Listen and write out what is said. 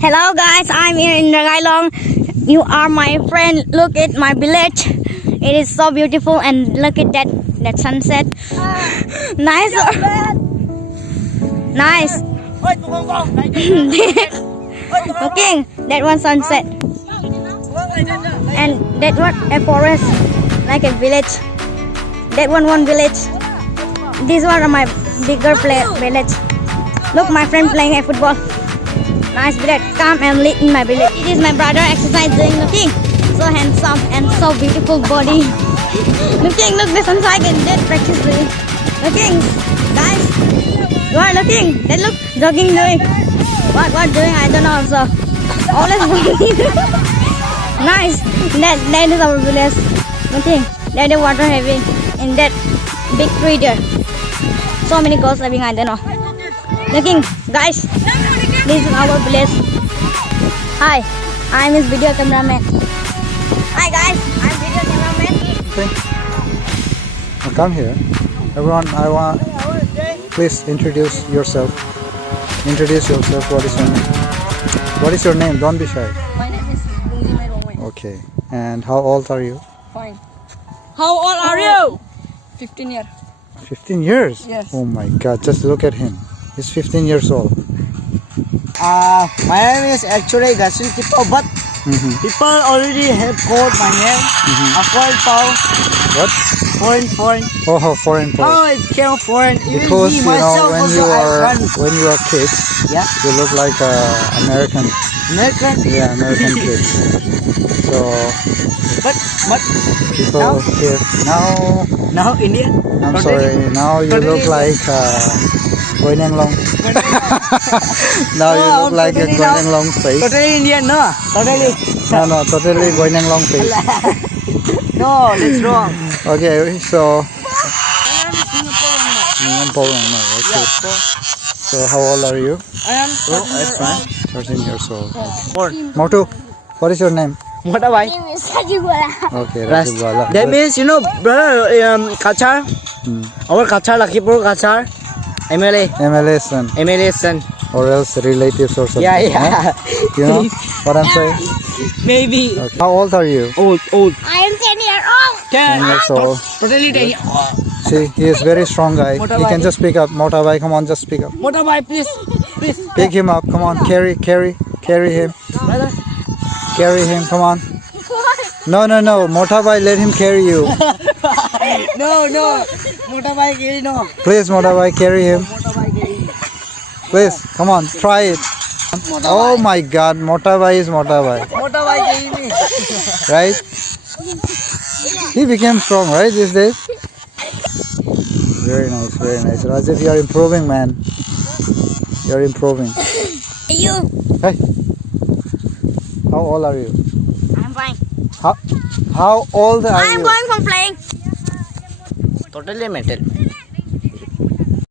Hello guys, I'm here in Ragailong. You are my friend. Look at my village. It is so beautiful and look at that sunset. Nice. Nice. Looking, that one sunset. And that one a forest, like a village. That one village. This one are my bigger village. Look, my friend playing a football. Nice village, calm and lit in my village. It is my brother exercising. Looking, so handsome and so beautiful body. Looking, look the sunshine and that practice doing. Looking, guys, you are looking. Then look, jogging doing. What doing? I don't know also. Always walking. Nice. That is our village. Looking, that the water having in that big tree there. So many ghosts having. I don't know. Looking, guys. This is our village. Hi, I'm his video cameraman. Hi guys, I'm video cameraman. Okay. Now come here. Everyone, please introduce yourself. Introduce yourself. What is your name? What is your name? Don't be shy. My name is Rongmei. Okay. And how old are you? Fine. How old are you? 15 years. 15 years? Yes. Oh my God, just look at him. He's 15 years old. My name is actually Gasil Tipo, but people already have called my name. Foreign Paul. What? Foreign. Oh, foreign Paul. Oh, it came foreign. Even Because me, you know myself also, I run. when you are kids, Yeah. you look like American. American. Yeah, American kids. So But people now? here now Indian. I'm Totally. sorry. Now you Totally look like Goineng Long. Now you look like a totally Goineng Long face. Totally Indian, no. Totally. No, totally Goineng Long face. No, that's wrong. Okay, so My name is Okay. Singapore. Yeah. So how old are you? I am 13 years old. born. Motu, what is your name? What am I? Okay, Ras- Rajibwala. That means, you know, brother, Kachar, our Kachar, Lakipur Kachar, MLA, MLA son, MLA son. or else relatives or something. Yeah. Huh? You know what I'm saying? Maybe. Okay. How old are you? Old. I am 10 years old. 10 years old. Totally 10. See, he is very strong guy. He can just pick up. Motabai, come on, just pick up. Motorbike, please. Pick him up. Come on, carry him. Brother. Carry him. Come on. No. Motabai, let him carry you. No. Motorbike, no. Please, Motabai, carry him. Motorbike. Please, come on, try it. Oh my God, Motabai is Motabai, Motorbike, right? He became strong, right, these days? Very nice. Rajiv, you are improving, man. You are improving. You? Hey, how old are you? I'm fine. How old are I'm you? going for playing. Totally metal.